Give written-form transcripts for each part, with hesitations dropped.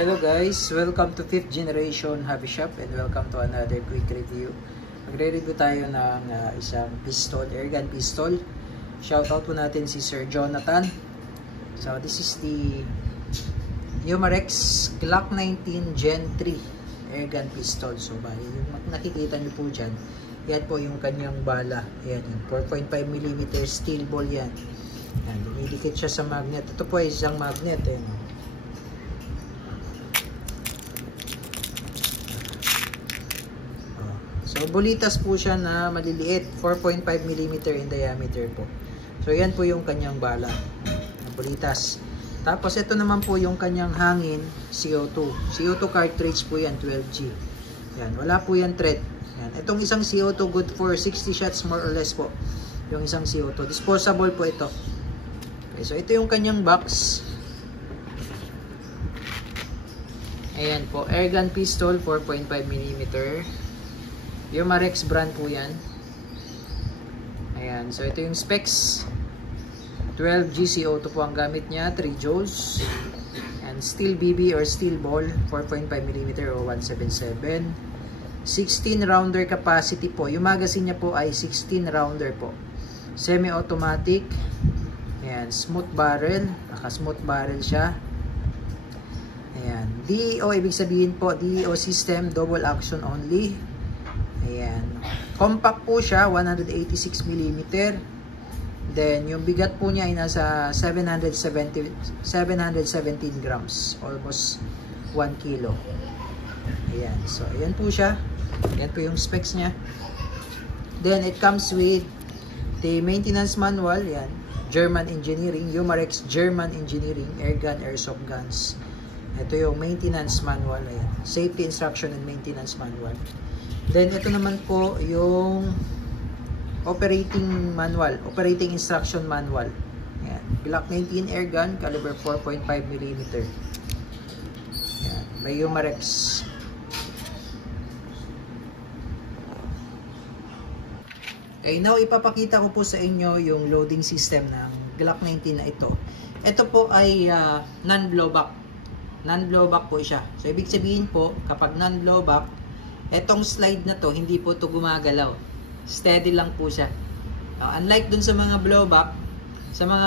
Hello guys, welcome to 5th generation hobby shop and welcome to another quick review. Magre-review tayo ng isang pistol, airgun pistol. Shoutout po natin si Sir Jonathan. So this is the Umarex Glock 19 Gen 3 airgun pistol. So bali, yung nakikita nyo po dyan, yan po yung kanyang bala. Yan, 4.5mm steel ball yan. Yan, dinidikit siya sa magnet. Ito po ay isang magnet. So, bulitas po siya na maliliit, 4.5mm in diameter po. So, yan po yung kanyang bala, bulitas. Tapos, ito naman po yung kanyang hangin, CO2. CO2 cartridge po yan, 12G. Yan, wala po yan thread. Yan. Itong isang CO2, good for 60 shots more or less po. Yung isang CO2. Disposable po ito. Okay, so, ito yung kanyang box. Ayan po, airgun pistol, 4.5mm. Umarex brand po yan. Ayan. So, ito yung specs. 12G CO2 po ang gamit niya. 3 joules. And steel BB or steel ball. 4.5mm o 177. 16 rounder capacity po. Yung magazine niya po ay 16 rounder po. Semi-automatic. Ayan. Smooth barrel. Naka-smooth barrel siya. Ayan. DEO, ibig sabihin po, DEO system, double action only. Ayan. Compact po siya, 186mm. Then, yung bigat po niya ay nasa 717 grams. Almost 1 kilo. Ayan. So, ayan po siya. Ayan po yung specs niya. Then, it comes with the maintenance manual. Ayan. German Engineering. Umarex German Engineering. Airgun, airsoft guns. Ito yung maintenance manual. Ayan. Safety instruction and maintenance manual. Then, ito naman po yung operating manual, operating instruction manual. Ayan. Glock 19 airgun, caliber 4.5mm. Ayan. By Umarex. Okay, now ipapakita ko po sa inyo yung loading system ng Glock 19 na ito. Ito po ay non-blowback. Non-blowback po siya. So, ibig sabihin po, kapag non-blowback, etong slide na to, hindi po to gumagalaw. Steady lang po siya. Unlike dun sa mga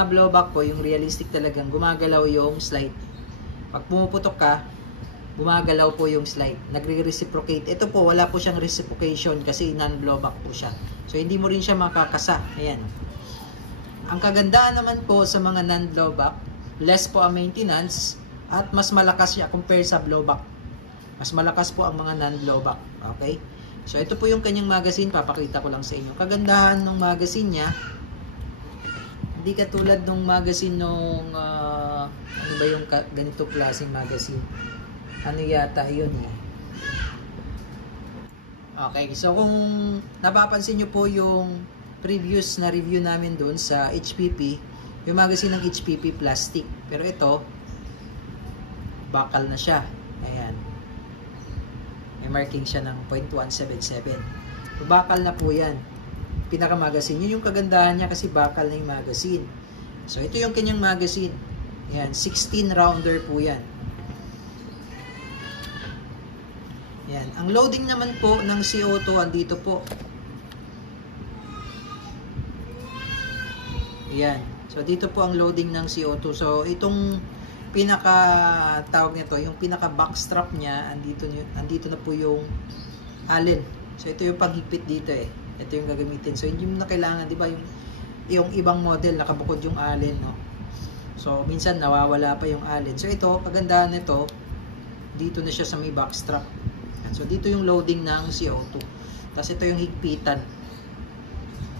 blowback po, yung realistic talagang gumagalaw yung slide. Pag pumuputok ka, gumagalaw po yung slide. Nagre-reciprocate. Ito po, wala po siyang reciprocation kasi non-blowback po siya. So, hindi mo rin siya makakasa. Ayan. Ang kagandaan naman po sa mga non-blowback, less po ang maintenance at mas malakas siya compare sa blowback. Mas malakas po ang mga non-blowback. Okay? So, ito po yung kanyang magazine. Papakita ko lang sa inyo. Kagandahan ng magazine niya, hindi katulad ng magazine nung, ano ba yung ganito klaseng magazine? Ano yata yun eh. Okay. So, kung napapansin nyo po yung previous na review namin doon sa HPP, yung magazine ng HPP plastic. Pero ito, bakal na siya. Ayan. May marking siya ng .177. So, bakal na po yan. Pinaka-magazine. Yun yung kagandahan niya kasi bakal na yung magazine. So, ito yung kanyang magazine. Yan. 16 rounder po yan. Yan. Ang loading naman po ng CO2 andito po. Yan. So, dito po ang loading ng CO2. So, itong pinaka tawag nito, yung pinaka backstrap niya, andito na po yung allen. So ito yung paghigpit dito eh. Ito yung gagamitin. So hindi mo na kailangan, 'di ba, yung ibang model nakabukod yung allen, no. So minsan nawawala pa yung allen. So ito, kagandahan nito, dito na siya sa may backstrap. So dito yung loading ng CO2. Tapos ito yung higpitan.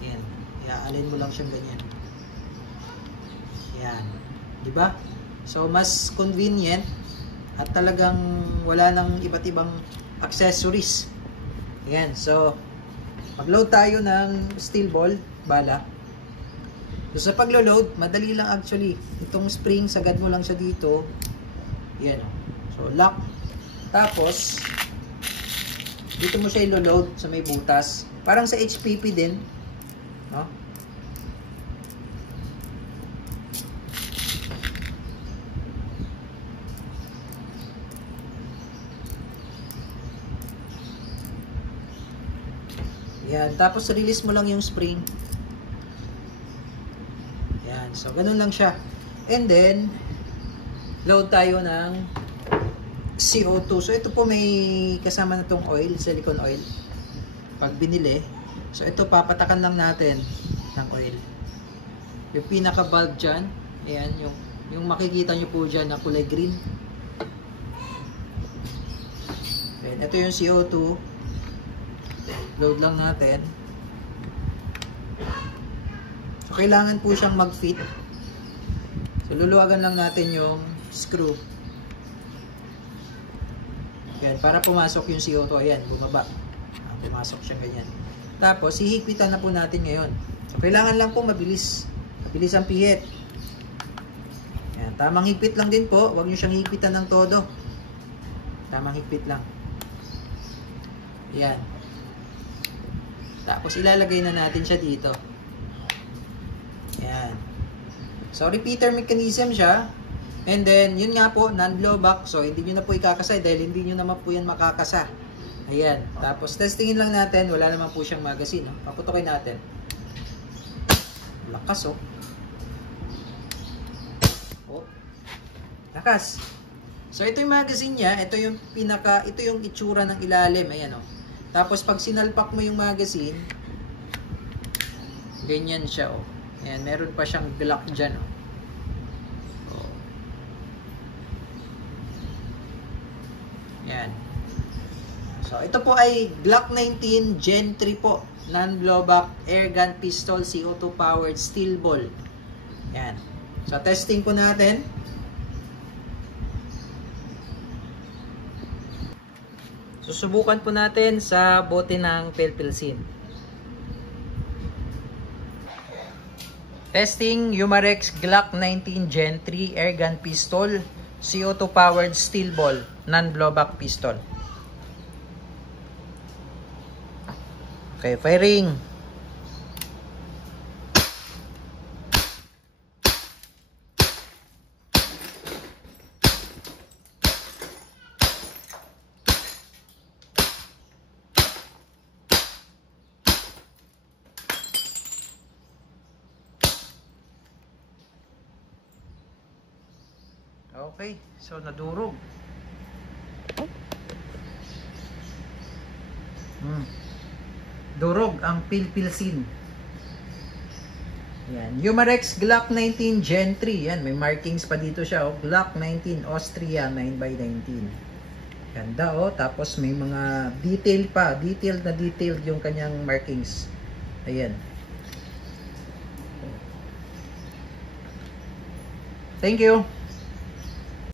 Ayan. I-allen mo lang siyang ganyan. Ayan. 'Di ba? So, mas convenient at talagang wala nang iba't ibang accessories. Ayan. So, mag-load tayo ng steel ball, bala. So, sa paglo-load, madali lang actually. Itong spring, sagad mo lang siya dito. Ayan. So, lock. Tapos, dito mo siya ilo-load sa may butas. Parang sa HPP din. No? Yan. Tapos release mo lang yung spring. Yan. So, ganun lang siya. And then, load tayo ng CO2. So, ito po may kasama na tong oil, silicone oil. Pag binili, so ito papatakan lang natin ng oil. Yung pinaka bulb dyan, ayan, yung makikita nyo po dyan na kulay green. Ayan, ito yung CO2. Load lang natin. So, kailangan po siyang mag-fit. So, luluwagan lang natin yung screw. Ayan, para pumasok yung CO2. Ayan, bumaba. Pumasok siya ganyan. Tapos, hihigpitan na po natin ngayon. So, kailangan lang po mabilis. Mabilis ang pihit. Ayan, tamang higpit lang din po. Huwag nyo siyang higpitan ng todo. Tamang higpit lang. Ayan. Tapos, ilalagay na natin siya dito. Ayan. So, repeater mechanism siya. And then, yun nga po, non-blowback. So, hindi nyo na po ikakasay dahil hindi nyo naman po yan makakasa. Ayan. Tapos, testingin lang natin. Wala naman po siyang magazine. No? Paputokin natin. Lakas, oh. Oh. Lakas. So, ito yung magazine niya. Ito yung ito yung itsura ng ilalim. Ayan, oh. Tapos, pag sinalpak mo yung magazine, ganyan siya, oh. Ayan. Meron pa siyang Glock dyan, oh. Ayan. So, ito po ay Glock 19 Gen 3 po. Non-blowback airgun pistol CO2 powered steel ball. Ayan. So, testing po natin. Susubukan po natin sa bote ng Pelpelsin. Testing Umarex Glock 19 Gen 3 airgun pistol CO2 powered steel ball non-blowback pistol. Okay, firing. Okay, so nadurog. Durog ang Pelpelsin. Yan, Umarex Glock 19 Gen 3. Yan, may markings pa dito siya, oh. Glock 19 Austria 9x19. Ganda, oh. Tapos may mga detail pa, detailed na detailed yung kanyang markings. Ayan. Thank you.